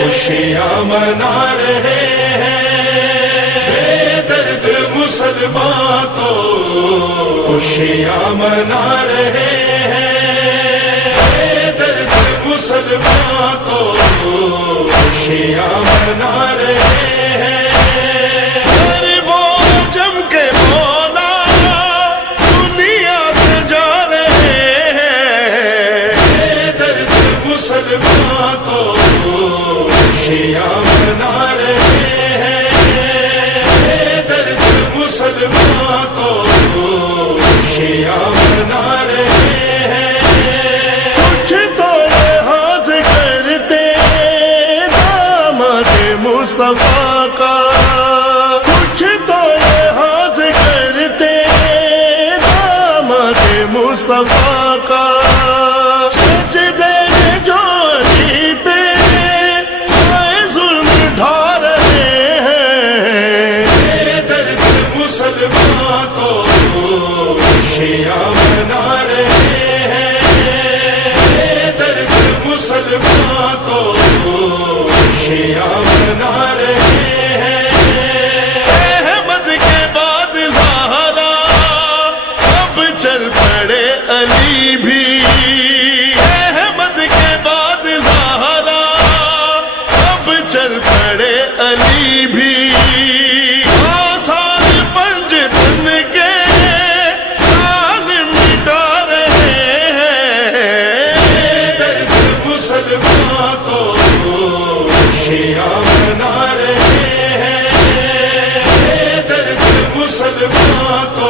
خوشیاں منا رہے ہیں، بے درد مسلمان کو خوشیاں منا رہے ہیں، بے درد مسلمان کو خوشیاں منا رہے ہیں۔ خوشیاں منا رہے ہیں، بے درد مسلمان کو خوشیاں منا رہے ہیں۔ کچھ تو لحاظ کرتے داماد مصطفیٰ کا، کچھ تو لحاظ کرتے داماد مصطفیٰ کا، سجدے خوشیاں منا رہے ہیں، بے درد مسلمان کو خوشیاں منا رہے ہیں۔ احمد کے بعد زہرا اب چل پڑے علی بھی، احمد کے بعد زہرا اب چل پڑے علی بھی، خوشیاں منا رہے ہیں، بے درد مسلمان کو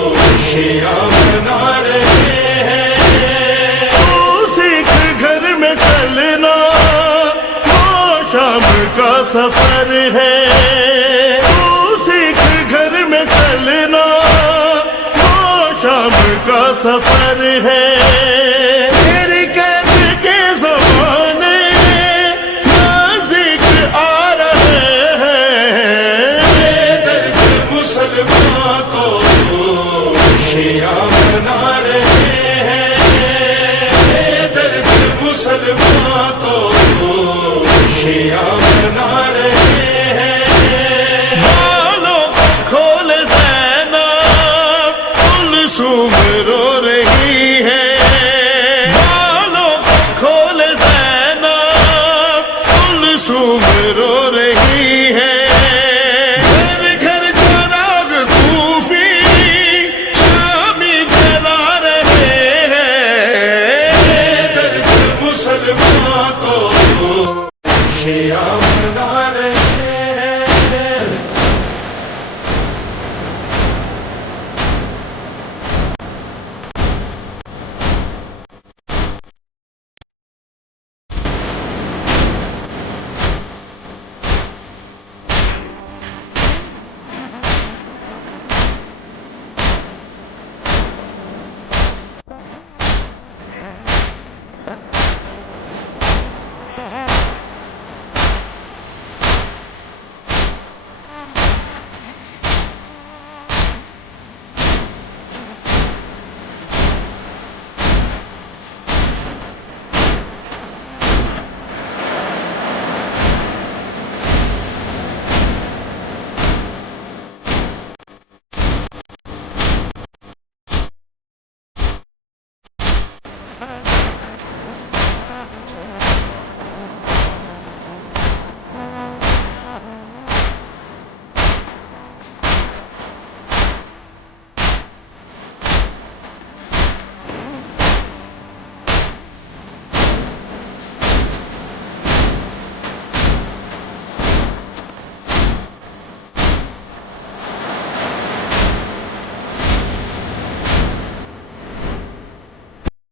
خوشیاں منا رہے ہیں۔ تو سکھ گھر میں چلنا وہ شام کا سفر ہے، تو سکھ گھر میں چلنا وہ شام کا سفر ہے۔ خوشیاں منا رہے ہیں، بے درد مسلمان کو خوشیاں منا رہے ہیں۔ بالوں کو کھول زینب کلثوم رو رہی ہے، بالوں کو کھول زینب کلثوم رو رہی ہے۔ خوشیاں منا رہے